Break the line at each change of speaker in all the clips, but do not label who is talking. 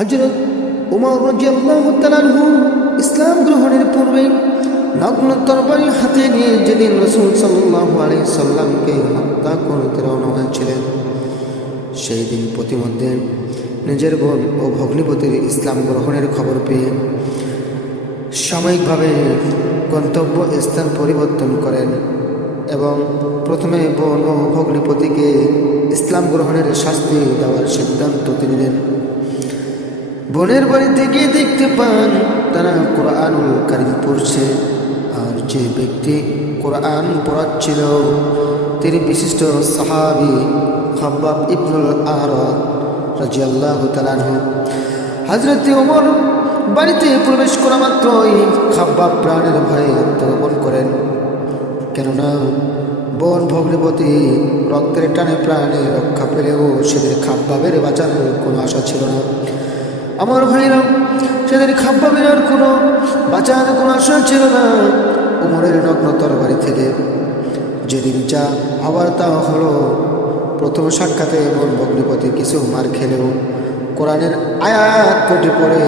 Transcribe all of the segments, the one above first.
হজরত উমর রাজিয়াল্লাহু ইসলাম গ্রহণের পূর্বে নগ্ন তরবারি হাতে নিয়ে যেদিন রসুল সাল্লাল্লাহু আলাইহি সাল্লামকে হত্যা করতে রওনা হয়েছিলেন, সেই দিন প্রতিমধ্যে নিজের বোন ও ভগ্নিপতির ইসলাম গ্রহণের খবর পেয়ে সাময়িকভাবে গন্তব্য স্থান পরিবর্তন করেন এবং প্রথমে বোন ও ভগ্নিপতিকে ইসলাম গ্রহণের শাস্তি দেওয়ার সিদ্ধান্ত তিনি নেন। বোনের বাড়ি থেকে দেখতে পান, তারা কোরআনুল কারিম পড়ছে। আর যে ব্যক্তি কোরআন পড়াচ্ছিল, তিনি বিশিষ্ট সাহাবি খাব্বাব ইবনুল আরদ রাজিয়াল্লাহু তাআলাহু হযরত ওমর বাড়িতে প্রবেশ করা মাত্রই খাব্বাব প্রাণের ভয়ে আত্মগোপন করেন। কেননা বন ভগ্নিপতি রক্তের টানে প্রাণে রক্ষা পেলেও সেদের খাব্বাবের বাঁচানোর কোনো আশা ছিল না। আমার ভাইরা সেদিন খাব্বাবের আর কোনো, বাঁচার কোনো আশা ছিল না। উমরের নগ্ন তরবারি থেকে যেদিন যা আবার তা হলো, প্রথম সাক্ষাতে বোন ভগ্নিপতি কিছু মার খেলেও কোরআনের আয়াত কোটি পড়ে।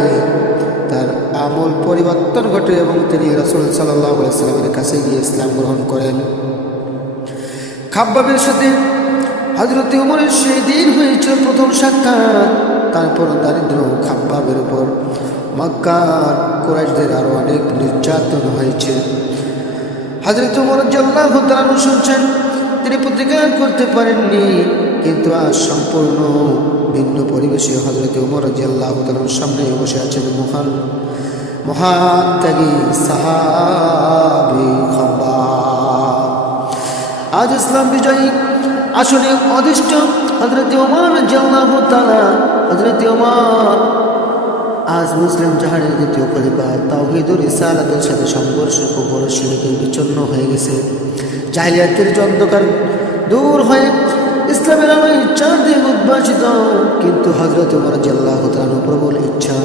তার আমল পরিবর্তন ঘটে এবং তিনি রসুল সাল্লাহ সাল্লামের কাছে গিয়ে ইসলাম গ্রহণ করেন। খাব্বাবের সাথে হজরত উমরের সেই দিন হয়েছিল প্রথম সাক্ষাৎ। তারপর দারিদ্র খাব্বাবের উপর। মক্কার কোরাইশদের আরও অনেক নির্যাতন হয়েছে। হজরত উমর জাল্লাহ তালানু শুনছেন, তিনি প্রতিকার করতে পারেননি, কিন্তু আজ সম্পূর্ণ ভিন্ন পরিবেশে হজরত উমর জাল্লাহ তালানুর সামনে বসে আছেন মহান মহান ত্যাগী সাহাবি আজ ইসলাম বিজয়ী, আসলে অদিষ্ট হজরত ওমান জাল্লাহ তালা হজরত ওমান আজ মুসলিম জাহানের দ্বিতীয় পরিবার তাওহিদুর ইসালাতের সাথে সংঘর্ষ বড় শিরকে বিচ্ছন্ন হয়ে গেছে। জাহিলিয়াতের অন্ধকার দূর হয়ে, ইসলামের আলোয় চারদিক উদ্ভাসিত। কিন্তু হজরত ওমর জাল্লাহ তালানো প্রবল ইচ্ছা,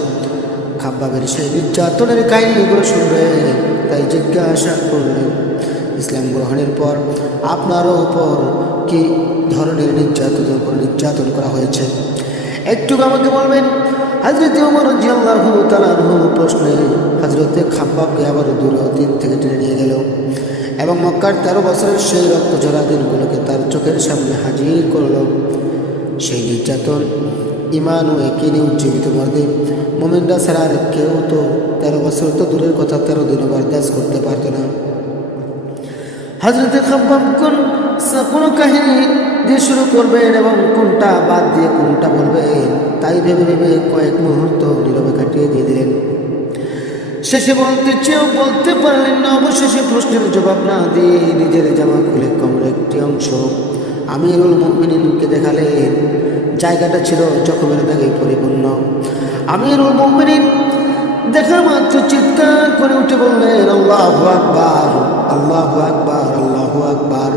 খাব্বাবের সেই নির্যাতনের কাহিনীগুলো শুনবে। তাই জিজ্ঞাসা করলেন ইসলাম গ্রহণের পর আপনারও উপর কি ধরনের নির্যাতনের উপর নির্যাতন করা হয়েছে? একটু আমাকে বলবেন, হাজরতে ওমর জিয়াল্লাহু তালাহু প্রশ্নে হাজরতে খাব্বাবকে আবার দূর দিন থেকে টেনে নিয়ে গেল এবং মক্কার তেরো বছরের সেই রক্ত জোড়া দিনগুলোকে তার চোখের সামনে হাজির করল। সেই নির্যাতন ইমান ও একিনে উজ্জীবিত মর্দে মোমেনরা ছাড়া আর কেউ তো তেরো বছর তো দূরের কথা, তেরো দিনও বরদাস্ত করতে পারতো না। হজরতে খাব্বাব কোন কোনো কাহিনী দিয়ে শুরু করবেন এবং কোনটা বাদ দিয়ে কোনটা বলবেন? তাই ভেবে ভেবে কয়েক মুহূর্ত নীরবে কাটিয়ে দিয়ে দিলেন। শেষে বলতে চেয়েও বলতে পারলেন না, অবশেষে প্রশ্নের জবাব না দিয়ে নিজের জামা খুলে কমর একটি অংশ আমিরুল মুমিনিনকে দেখালেন। জায়গাটা ছিল জখমের দাগে পরিপূর্ণ। আমিরুল মুমিনিন দেখা মাত্র চিৎকার করে উঠে বললেন, আল্লাহ আকবার আল্লাহ আকবার। আকবার।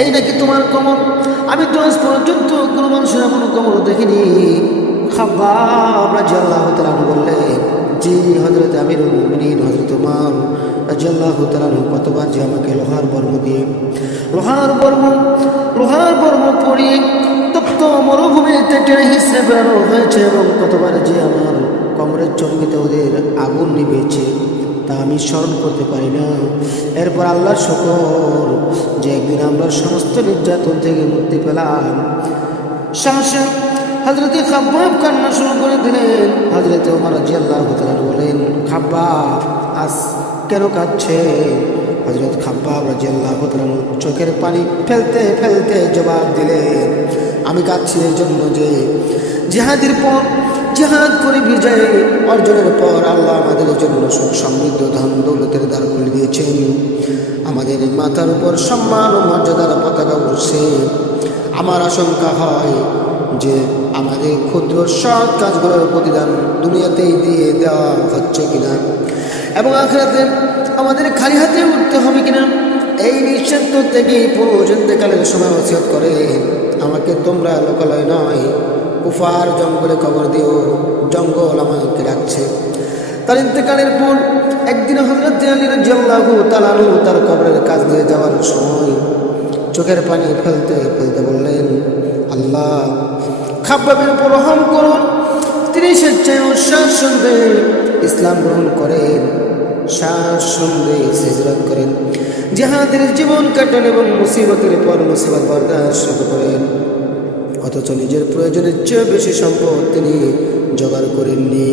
এই নাকি তোমার কমর আমি তো আজ পর্যন্ত কোনো মানুষের এমন কমর দেখিনি। খাবার রাজি আল্লাহ তালানু বললেন জি হজরত আমিরুল মুমিনিন হজরত উমার রাজি তালানু কতবার যে আমাকে লোহার বর্ম দিয়ে, লোহার বর্ম লোহার বর্ম পরিয়ে তপ্ত মরুভূমিতে টেনে হিসেবে বেড়ানো হয়েছে এবং কতবার যে আমার কমরের চর্বিতে ওদের আগুন নিবেছে তা আমি স্মরণ করতে পারি না। এরপর আল্লাহর শকর, যে একদিন আমরা সমস্ত নির্যাতন থেকে মুক্তি পেলাম। সাহসে হজরতে খাব্বাব কান্না শুরু করে দিলেন। হজরতে ওমর আল্লাহ বলেন, খাব্বাব, আজ কেন কাঁদছে হজরত খাব্বাব রাজিয়াল্লাহ চোখের পানি ফেলতে ফেলতে জবাব দিলেন আমি কাঁদছি এর জন্য যে জেহাদের পর, জেহাদ করে বিজয় অর্জনের পর আল্লাহ আমাদের জন্য সুখ সমৃদ্ধ ধন দৌলতের দ্বার খুলে দিয়েছেন। আমাদের মাথার উপর সম্মান ও মর্যাদার পতাকা উঠছে। আমার আশঙ্কা হয় যে আমাদের ক্ষুদ্র সৎ কাজগুলোর প্রতিদান দুনিয়াতেই দিয়ে দেওয়া হচ্ছে কিনা এবং আখড়াতে আমাদের খালি হাতে উঠতে হবে কিনা? এই নিঃস্বার্থ থেকে পূর্বজন্তকালের সময় ওসিয়ত করে। আমাকে তোমরা লোকালয় নয়। কুফার জঙ্গলে কবর দিও, জঙ্গল আমাকে রাখছে। তার ইন্তেকালের পর একদিন হজরত আলী রাজিয়াল্লাহু তালানু তার কবরের কাজ দিয়ে যাওয়ার সময় চোখের পানি ফেলতে ফেলতে বললেন, আল্লাহ, খাব্বাবের উপর রহম করুন। তিনি স্বেচ্ছায় উচ্ছ্বাস সন্ধে ইসলাম গ্রহণ করেন, শ্বাস সন্ধে হিজরত করেন। জাহাদের জীবন কাটান এবং মুসিবতের পর মুসিবত বরদাস্ত করেন। অথচ নিজের প্রয়োজনের চেয়ে বেশি সম্পদ তিনি জোগাড় করেননি।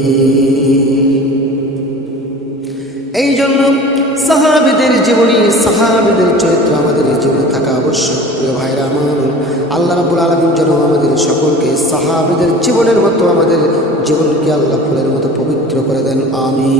এই জন্য সাহাবিদের জীবনী, সাহাবিদের চরিত্র আমাদের জীবনে থাকা আবশ্যক। প্রিয় ভাইরা আমার, আল্লাহ রাবুল আলমিন যেন আমাদের সকলকে সাহাবিদের জীবনের মতো, আমাদের জীবনকে আল্লাহ ফুলের মতো পবিত্র করে দেন। আমি